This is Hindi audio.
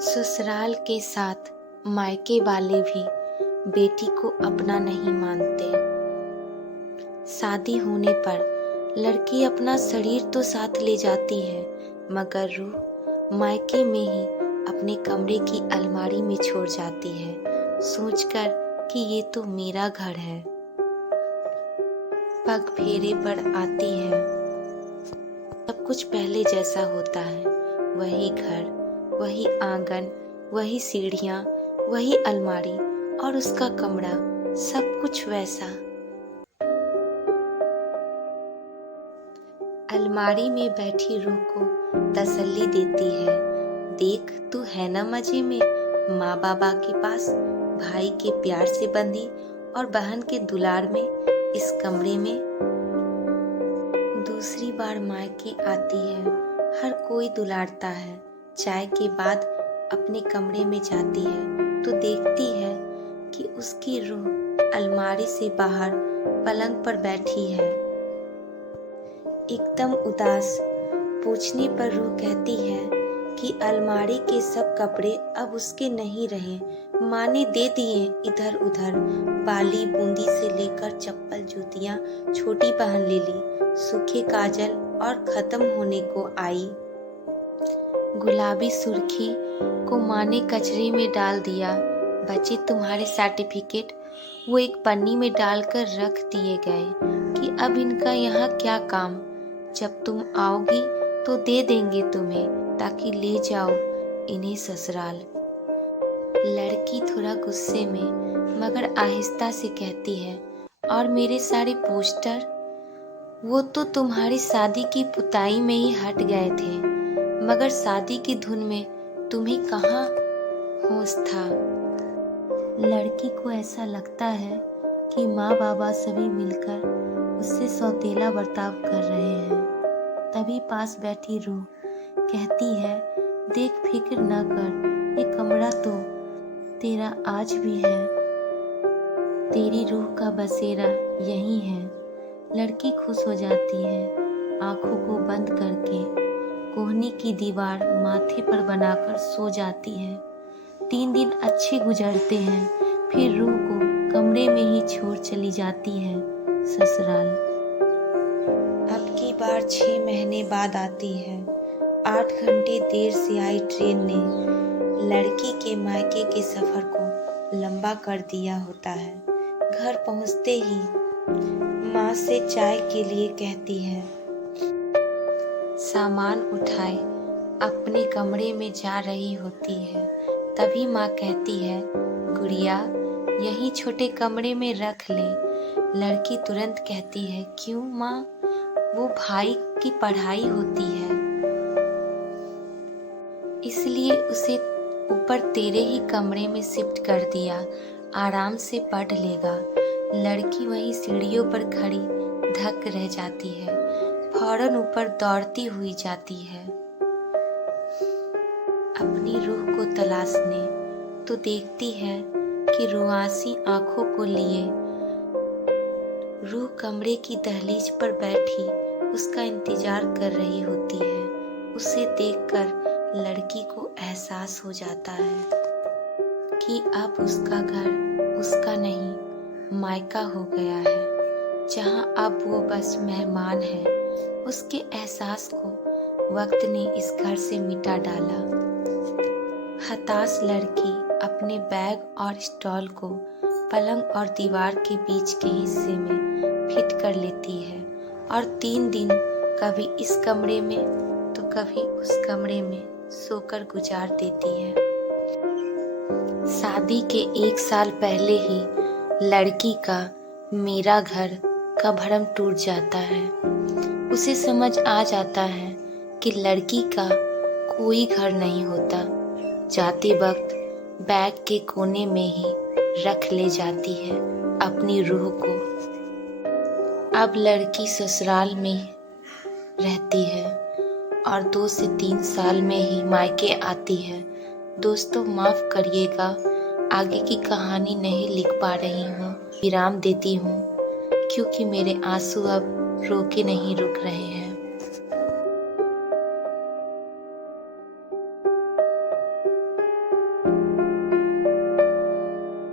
ससुराल के साथ मायके वाले भी बेटी को अपना नहीं मानते। शादी होने पर लड़की अपना शरीर तो साथ ले जाती है, मगर रूह मायके में ही अपने कमरे की अलमारी में छोड़ जाती है, सोचकर कि ये तो मेरा घर है। पग फेरे पर आती है, सब कुछ पहले जैसा होता है। वही घर, वही आंगन, वही सीढ़ियाँ, वही अलमारी और उसका कमरा, सब कुछ वैसा। अलमारी में बैठी रूह को तसल्ली देती है, देख तू है ना मजे में, माँ बाबा के पास, भाई के प्यार से बंधी और बहन के दुलार में, इस कमरे में। दूसरी बार मायके आती है, हर कोई दुलारता है। चाय के बाद अपने कमरे में जाती है तो देखती है कि उसकी रूह अलमारी से बाहर पलंग पर बैठी है, एकदम उदास। पूछने पर रूह कहती है कि अलमारी के सब कपड़े अब उसके नहीं रहे, माँ ने दे दिए इधर उधर। बाली बूंदी से लेकर चप्पल जूतियाँ छोटी बहन ले ली, सूखे काजल और खत्म होने को आई। गुलाबी सुर्खी को माँ ने कचरे में डाल दिया। बचे तुम्हारे सर्टिफिकेट, वो एक पन्नी में डालकर रख दिए गए कि अब इनका यहाँ क्या काम, जब तुम आओगी तो दे देंगे तुम्हें, ताकि ले जाओ इन्हें ससुराल। लड़की थोड़ा गुस्से में मगर आहिस्ता से कहती है, और मेरे सारे पोस्टर, वो तो तुम्हारी शादी की पुताई में ही हट गए थे, मगर शादी की धुन में तुम्हें कहाँ होश था। लड़की को ऐसा लगता है कि माँ बाबा सभी मिलकर उससे सौतेला बर्ताव कर रहे हैं। तभी पास बैठी रूह कहती है, देख फिक्र न कर, ये कमरा तो तेरा आज भी है, तेरी रूह का बसेरा यही है। लड़की खुश हो जाती है, आंखों को बंद करके कोहनी की दीवार माथे पर बनाकर सो जाती है। 3 दिन अच्छे गुजरते हैं, फिर रूह को कमरे में ही छोड़ चली जाती है ससुराल। अब की बार 6 महीने बाद आती है। 8 घंटे देर से आई ट्रेन ने लड़की के मायके के सफर को लंबा कर दिया होता है। घर पहुंचते ही माँ से चाय के लिए कहती है। सामान उठाए अपने कमरे में जा रही होती है, तभी माँ कहती है, गुड़िया यही छोटे कमरे में रख ले। लड़की तुरंत कहती है, क्यों माँ, वो भाई की पढ़ाई होती है, इसलिए उसे ऊपर तेरे ही कमरे में शिफ्ट कर दिया, आराम से पढ़ लेगा। लड़की वहीं सीढ़ियों पर खड़ी धक रह जाती है, फौरन ऊपर दौड़ती हुई जाती है अपनी रूह को तलाशने, तो देखती है कि रुआंसी आंखों को लिए रूह कमरे की दहलीज पर बैठी उसका इंतजार कर रही होती है। उसे देखकर लड़की को एहसास हो जाता है कि अब उसका घर उसका नहीं मायका हो गया है, जहां अब वो बस मेहमान है। उसके एहसास को वक्त ने इस घर से मिटा डाला। हताश लड़की अपने बैग और स्टॉल को पलंग और दीवार के बीच के हिस्से में फिट कर लेती है और 3 दिन कभी इस कमरे में तो कभी उस कमरे में सोकर गुजार देती है। शादी के 1 साल पहले ही लड़की का मेरा घर का भरम टूट जाता है। उसे समझ आ जाता है कि लड़की का कोई घर नहीं होता। जाते वक्त बैग के कोने में ही रख ले जाती है अपनी रूह को। अब लड़की ससुराल में रहती है और 2 से 3 साल में ही मायके आती है। दोस्तों माफ़ करिएगा, आगे की कहानी नहीं लिख पा रही हूँ, विराम देती हूँ, क्योंकि मेरे आंसू अब रोके नहीं रुक रहे हैं।